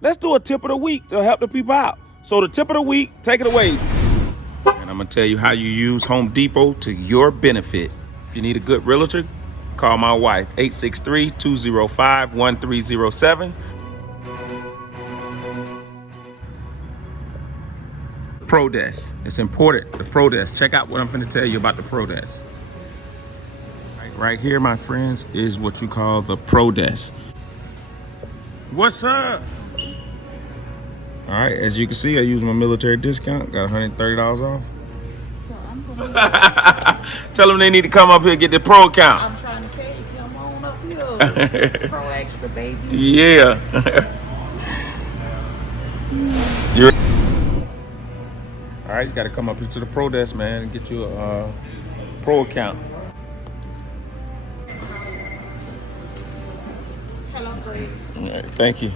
Let's do a tip of the week to help the people out. So the tip of the week, take it away. And I'm gonna tell you how you use Home Depot to your benefit. If you need a good realtor, call my wife, 863-205-1307. Pro Desk. It's important, the Pro Desk. Check out what I'm gonna tell you about the Pro Desk. Right here, my friends, is what you call the Pro Desk. What's up? All right, as you can see, I use my military discount. Got $130 off. So I'm gonna Tell them they need to come up here and get the Pro account. I'm trying to tell you, come on up here. Pro extra, baby. Yeah. You're all right, you got to come up here to the Pro Desk, man, and get you a Pro account. Hello, Greg. All right, thank you.